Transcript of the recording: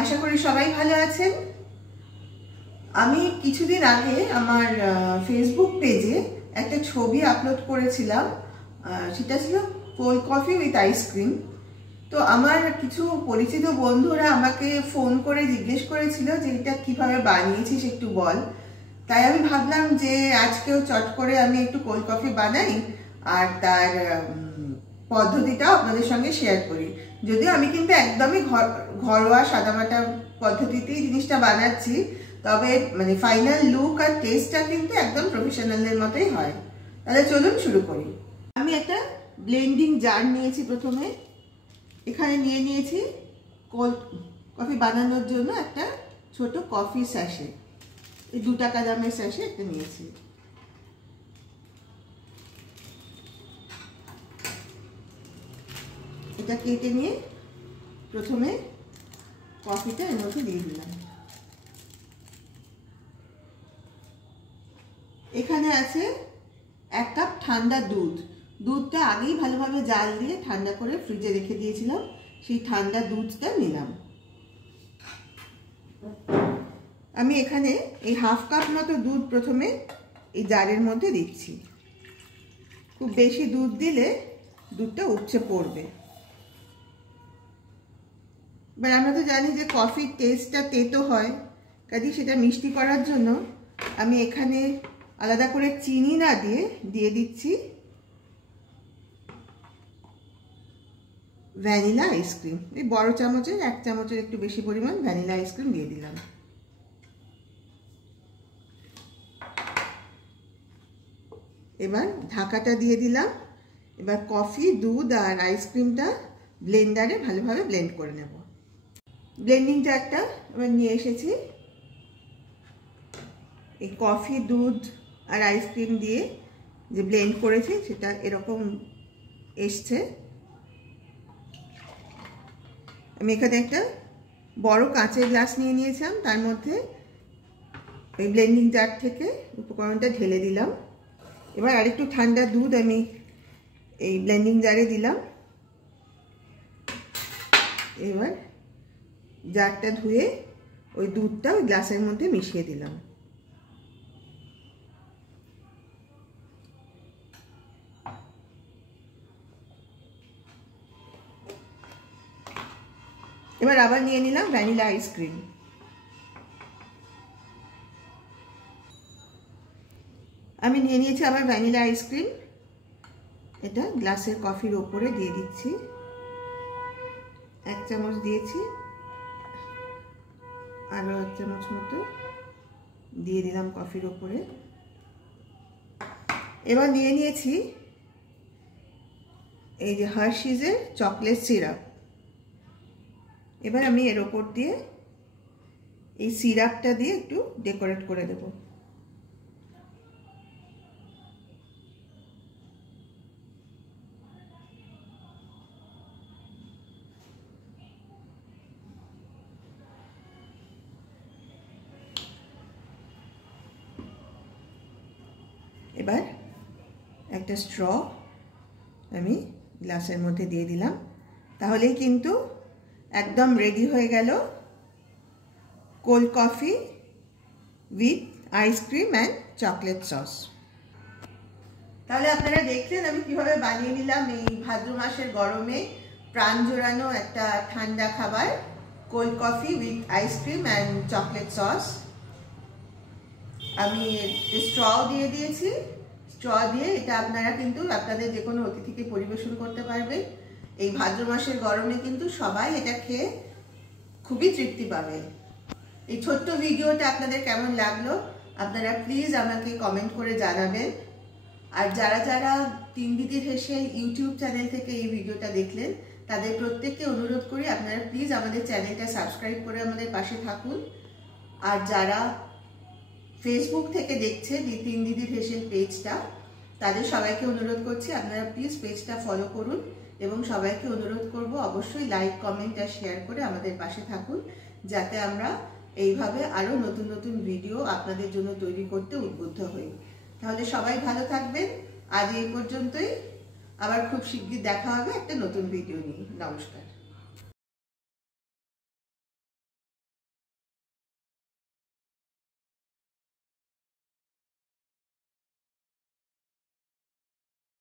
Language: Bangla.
আশা করি সবাই ভালো আছেন। আমি কিছুদিন আগে আমার ফেসবুক পেজে একটা ছবি আপলোড করেছিলাম, সেটা ছিল কোল্ড কফি উইথ আইসক্রিম। তো আমার কিছু পরিচিত বন্ধুরা আমাকে ফোন করে জিজ্ঞেস করেছিল যে এটা কিভাবে বানিয়েছিস একটু বল। তাই আমি ভাবলাম যে আজকেও চট করে আমি একটু কোল্ড কফি বানাই আর তার পদ্ধতিটাও আপনাদের সঙ্গে শেয়ার করি। যদিও আমি কিন্তু একদমই ঘরোয়া সাদামাটা পদ্ধতিতেই জিনিসটা বানাচ্ছি, তবে মানে ফাইনাল লুক আর টেস্টটা কিন্তু একদম প্রফেশনালদের মতোই হয়। তাহলে চলুন শুরু করি। আমি একটা ব্লেন্ডিং জার নিয়েছি। প্রথমে এখানে নিয়ে নিয়েছি কোল্ড কফি বানানোর জন্য একটা ছোট কফি স্যাশে, এই 2 টাকা দামের স্যাশে একটা নিয়েছি। এটা কেটে নিয়ে প্রথমে কফিটা এর মধ্যে দিয়ে দিলাম। এখানে আছে 1 কাপ ঠান্ডা দুধ। দুধটা আগেই ভালোভাবে জাল দিয়ে ঠান্ডা করে ফ্রিজে রেখে দিয়েছিলাম, সেই ঠান্ডা দুধটা নিলাম। আমি এখানে এই 1/2 কাপ মতো দুধ প্রথমে এই জারের মধ্যে দিচ্ছি। খুব বেশি দুধ দিলে দুধটা উপচে পড়বে। এবার আমরা তো জানি যে কফির টেস্টটা তেতো হয়, কাজে সেটা মিষ্টি করার জন্য আমি এখানে আলাদা করে চিনি না দিয়ে দিচ্ছি ভ্যানিলা আইসক্রিম। এই বড় চামচের 1 চামচের একটু বেশি পরিমাণ ভ্যানিলা আইসক্রিম দিয়ে দিলাম। এবার ঢাকাটা দিয়ে দিলাম। এবার কফি, দুধ আর আইসক্রিমটা ব্লেন্ডারে ভালোভাবে ব্লেন্ড করে নেব। ব্লেন্ডিং জারটা এবার নিয়ে এসেছি। এই কফি, দুধ আর আইসক্রিম দিয়ে যে ব্লেন্ড করেছি সেটা এরকম এসছে। আমি এখানে একটা বড় কাঁচের গ্লাস নিয়ে নিয়েছিলাম, তার মধ্যে এই ব্লেন্ডিং জার থেকে উপকরণটা ঢেলে দিলাম। এবার আরেকটু ঠান্ডা দুধ আমি এই ব্লেন্ডিং জারে দিলাম। এবার জারটা ধুয়ে ওই দুধটা ওই গ্লাসের মধ্যে মিশিয়ে দিলাম। এবার আবার নিয়ে নিলাম ভ্যানিলা আইসক্রিম। আমি নিয়ে নিয়েছি আবার ভ্যানিলা আইসক্রিম। এটা গ্লাসের কফির ওপরে দিয়ে দিচ্ছি। 1 চামচ দিয়েছি, আরও 1 চামচ মতো দিয়ে দিলাম কফির ওপরে। এবার নিয়ে নিয়েছি এই যে হার্শিজের চকলেট সিরাপ। এবার আমি এর ওপর দিয়ে এই সিরাপটা দিয়ে একটু ডেকোরেট করে দেব। এবার একটা স্ট্র আমি গ্লাসের মধ্যে দিয়ে দিলাম। তাহলেই কিন্তু একদম রেডি হয়ে গেল cold coffee with ice cream and chocolate sauce. তাহলে আপনারা দেখলেন আমি কিভাবে বানিয়ে নিলাম এই ভাদ্র মাসের গরমে প্রাণ জোড়ানো একটা ঠান্ডা খাবার, cold coffee with ice cream and chocolate sauce. আমি স্ট্র দিয়ে দিয়েছি। স্ট্র দিয়ে এটা আপনারা কিন্তু আপনাদের যে কোনো অতিথিকে পরিবেশন করতে পারবেন। এই ভাদ্র মাসের গরমে কিন্তু সবাই এটা খেয়ে খুবই তৃপ্তি পাবে। এই ছোট্ট ভিডিওটা আপনাদের কেমন লাগলো আপনারা প্লিজ আমাকে কমেন্ট করে জানাবেন। আর যারা যারা 3 দিদির হেসেল ইউটিউব চ্যানেল থেকে এই ভিডিওটা দেখলেন তাদের প্রত্যেককে অনুরোধ করি আপনারা প্লিজ আমাদের চ্যানেলটা সাবস্ক্রাইব করে আমাদের পাশে থাকুন। আর যারা ফেসবুক থেকে দেখছে যে 3 দিদির হেসেল পেজটা, তাদের সবাইকে অনুরোধ করছি আপনারা প্লিজ পেজটা ফলো করুন এবং সবাইকে অনুরোধ করব অবশ্যই লাইক, কমেন্ট আর শেয়ার করে আমাদের পাশে থাকুন, যাতে আমরা এইভাবে আরও নতুন নতুন ভিডিও আপনাদের জন্য তৈরি করতে উদ্বুদ্ধ হই। তাহলে সবাই ভালো থাকবেন। আজ এই পর্যন্তই। আবার খুব শিগগির দেখা হবে একটা নতুন ভিডিও নিয়ে। নমস্কার।